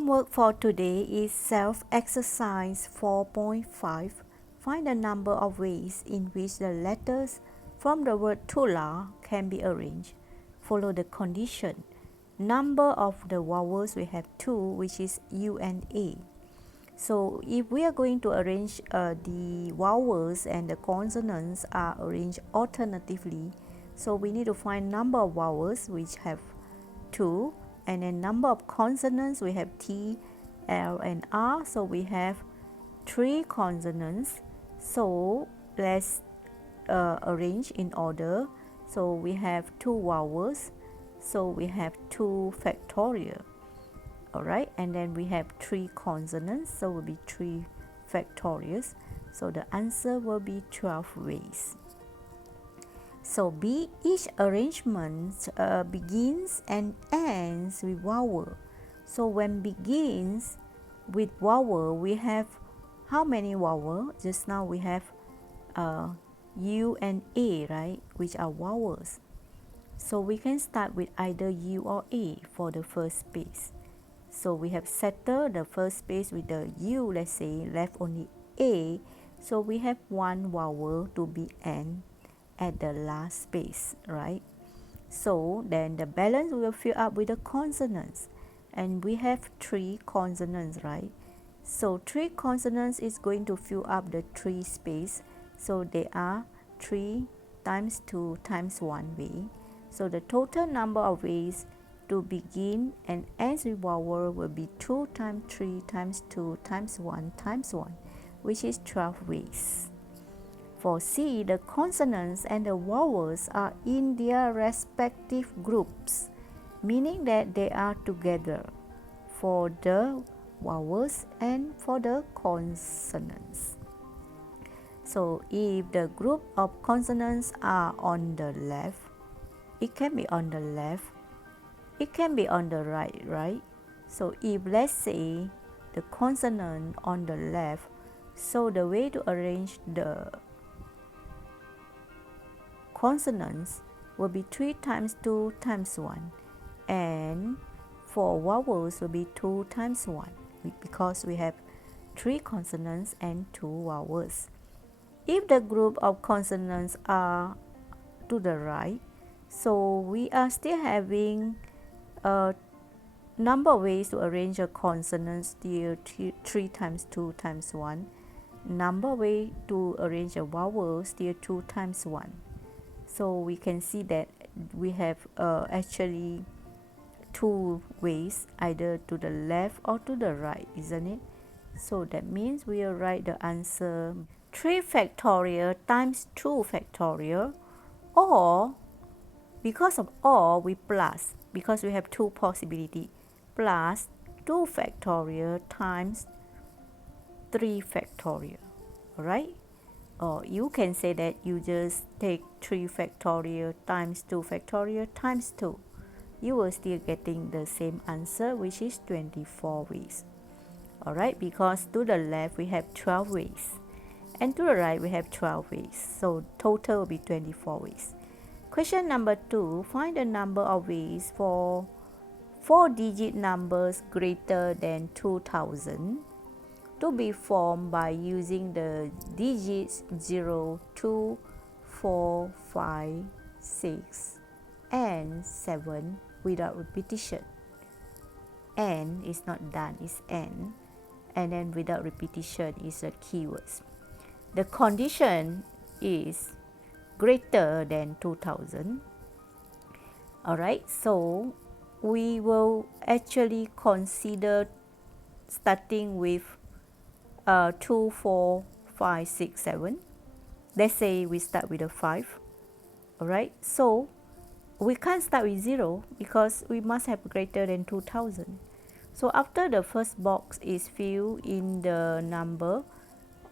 homework for today is self-exercise 4.5. Find the number of ways in which the letters from the word Tula can be arranged. Follow the condition. Number of the vowels, we have 2, which is U and A. So if we are going to arrange the vowels and the consonants are arranged alternatively, so we need to find number of vowels which have 2, and then number of consonants, we have T, L and R, so we have 3 consonants. So let's arrange in order. So we have 2 vowels, so we have 2 factorial. Alright, and then we have 3 consonants, so will be 3 factorials. So the answer will be 12 ways. So B, each arrangement begins and ends with vowel. So when begins with vowel, we have how many vowel? Just now we have U and A, right, which are vowels. So we can start with either U or A for the first space. So we have settled the first space with the U, let's say, left only A. So we have 1 vowel to be N at the last space, right? So then the balance will fill up with the consonants, and we have 3 consonants, right? So 3 consonants is going to fill up the 3 space, so they are 3 times 2 times 1 way. So the total number of ways to begin and end with vowel will be 2 times 3 times 2 times 1 times 1, which is 12 ways. For C, the consonants and the vowels are in their respective groups, meaning that they are together for the vowels and for the consonants. So if the group of consonants are on the left, it can be on the left, it can be on the right, right? So if let's say the consonant on the left, so the way to arrange the consonants will be 3 times 2 times 1, and for vowels will be 2 times 1 because we have 3 consonants and 2 vowels. If the group of consonants are to the right, so we are still having a number of ways to arrange a consonant, still 3 times 2 times 1. Number of ways to arrange a vowel, still 2 times 1. So we can see that we have actually 2 ways, either to the left or to the right, isn't it? So that means we will write the answer 3 factorial times 2 factorial, or because of or we plus, because we have 2 possibilities, plus 2 factorial times 3 factorial. Alright? Or you can say that you just take 3 factorial times 2 factorial times 2. You will still getting the same answer, which is 24 ways. Alright, because to the left we have 12 ways, and to the right we have 12 ways. So total will be 24 ways. Question number 2, find the number of ways for 4-digit numbers greater than 2000 to be formed by using the digits 0, 2, 4, 5, 6, and 7 without repetition. N is not done, it's N, and then without repetition is the keywords. The condition is greater than 2000. Alright, so we will actually consider starting with 2, 4, 5, 6, 7. Let's say we start with a 5. Alright, so we can't start with 0 because we must have greater than 2000. So after the first box is filled in, the number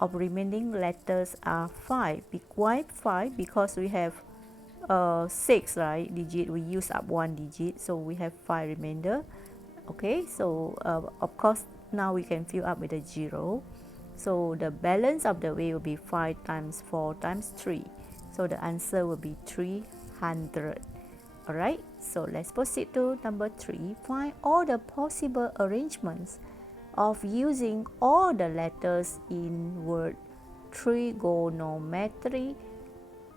of remaining letters are 5. Why 5? Because we have 6, right, digit. We use up 1 digit, so we have 5 remainder. Okay, so of course now we can fill up with a 0. So the balance of the way will be 5 times 4 times 3. So the answer will be 300. Alright, so let's proceed to number 3. Find all the possible arrangements of using all the letters in word trigonometry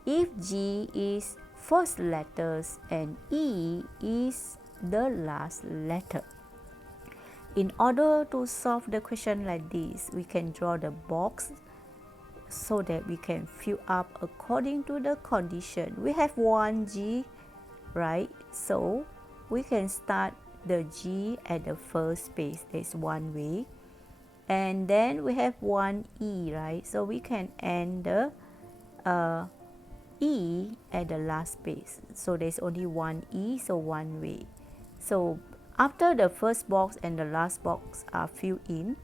if G is first letters and E is the last letter. In order to solve the question like this, we can draw the box so that we can fill up according to the condition. We have one G, right? So we can start the G at the first space. That's one way. And then we have one E, right? So we can end the E at the last space. So there's only one E, so one way. So after the first box and the last box are filled in,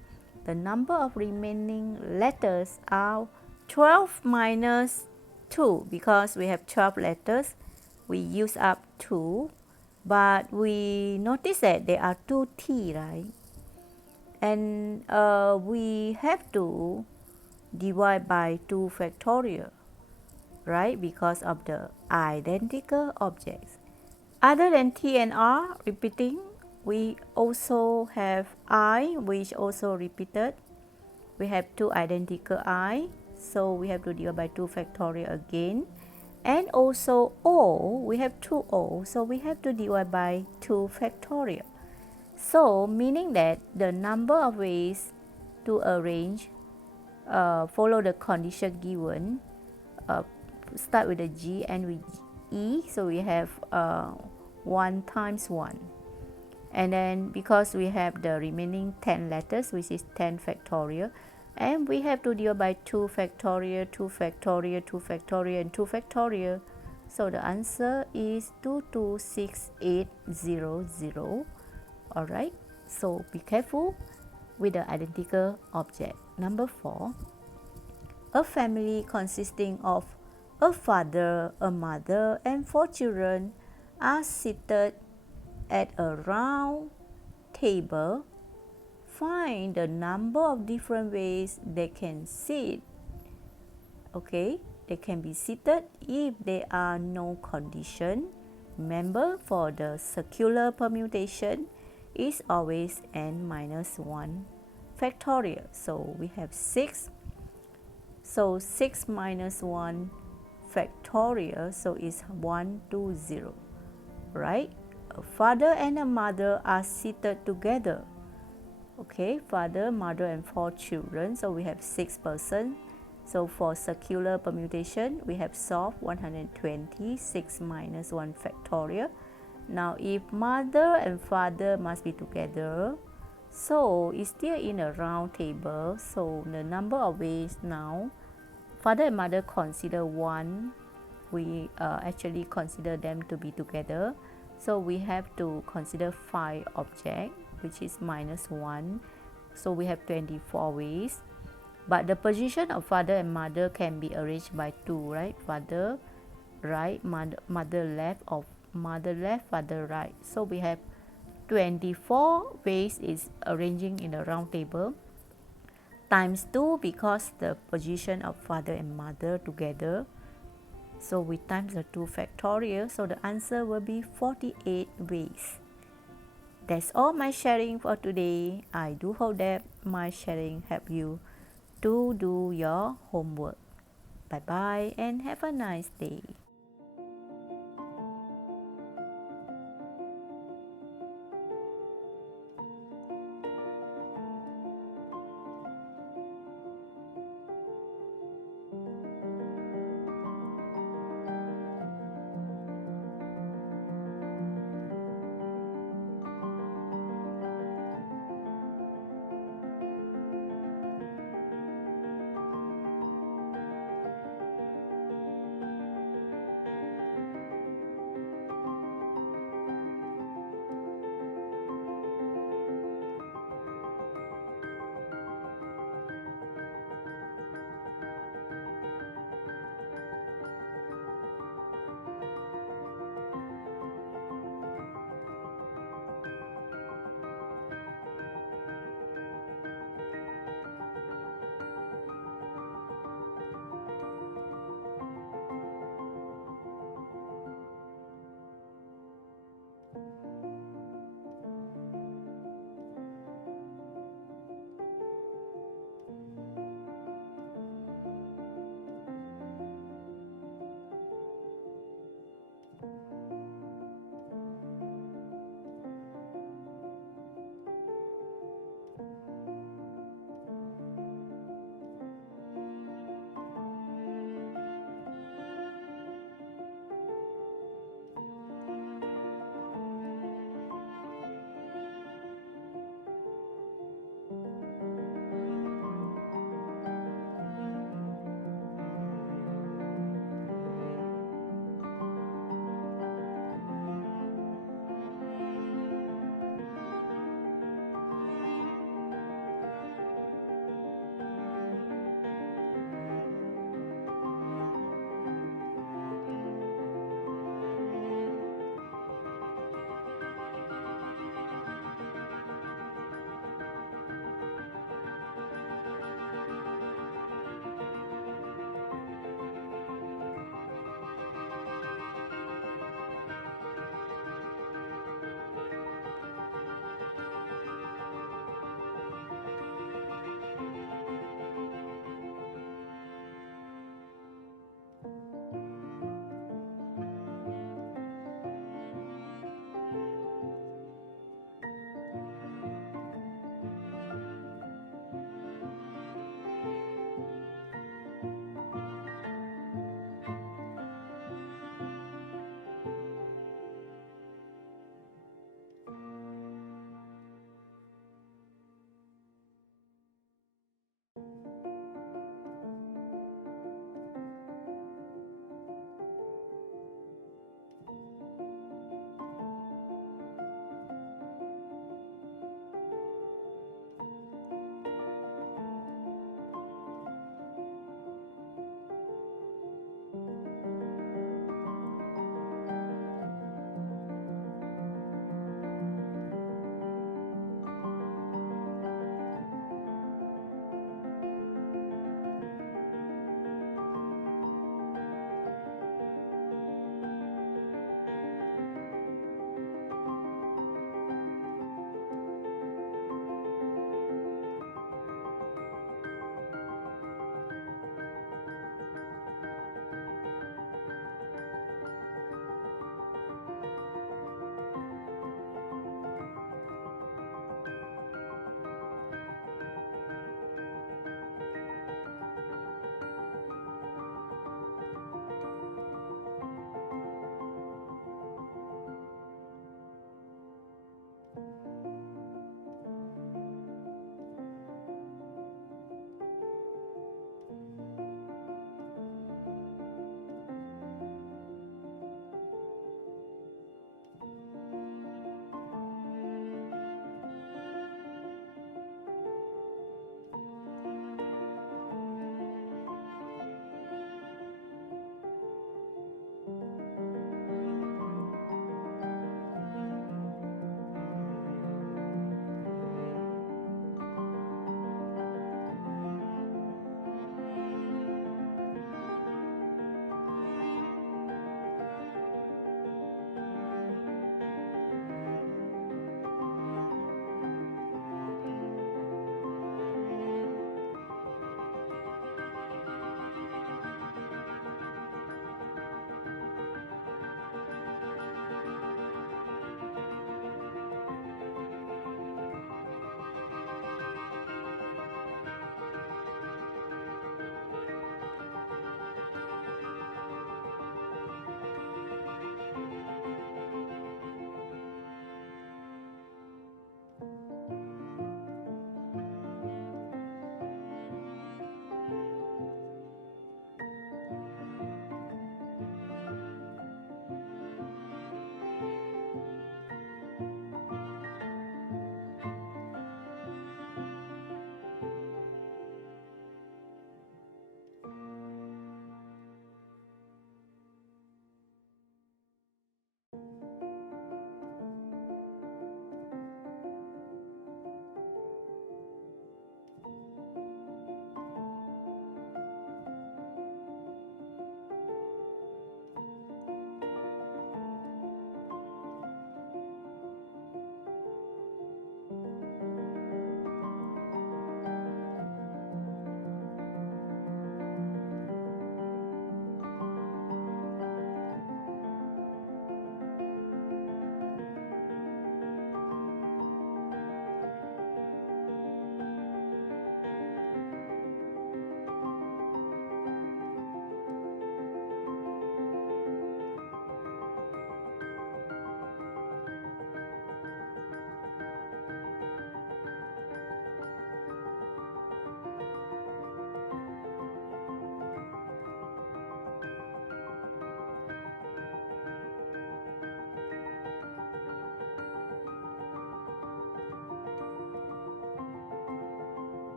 the number of remaining letters are 12 minus 2. Because we have 12 letters, we use up 2. But we notice that there are 2 T, right? And we have to divide by 2 factorial, right? Because of the identical objects. Other than T and R repeating, we also have I, which also repeated. We have 2 identical I, so we have to divide by 2 factorial again. And also O, we have 2 O, so we have to divide by 2 factorial. So meaning that the number of ways to arrange follow the condition given, start with the G and with E, so we have 1 times 1. And then because we have the remaining 10 letters, which is 10 factorial, and we have to divide by 2 factorial, 2 factorial, 2 factorial, and 2 factorial. So the answer is 226,800. Alright, so be careful with the identical object. Number 4. A family consisting of a father, a mother, and 4 children are seated at a round table. Find the number of different ways they can sit. Okay, they can be seated if there are no condition. Remember, for the circular permutation, is always n minus 1 factorial. So we have 6. So 6 minus 1 factorial, so it's 120, right? A father and a mother are seated together. Okay, father, mother, and 4 children, so we have 6 persons. So for circular permutation, we have solved 120, 6 minus 1 factorial. Now if mother and father must be together, so it's still in a round table. So the number of ways now, father and mother consider 1, we actually consider them to be together. So we have to consider 5 objects, which is minus 1. So we have 24 ways. But the position of father and mother can be arranged by 2, right? Father right, mother left, or mother left, father right. So we have 24 ways is arranging in a round table times 2 because the position of father and mother together. So we times the 2 factorial, so the answer will be 48 ways. That's all my sharing for today. I do hope that my sharing help you to do your homework. Bye bye and have a nice day.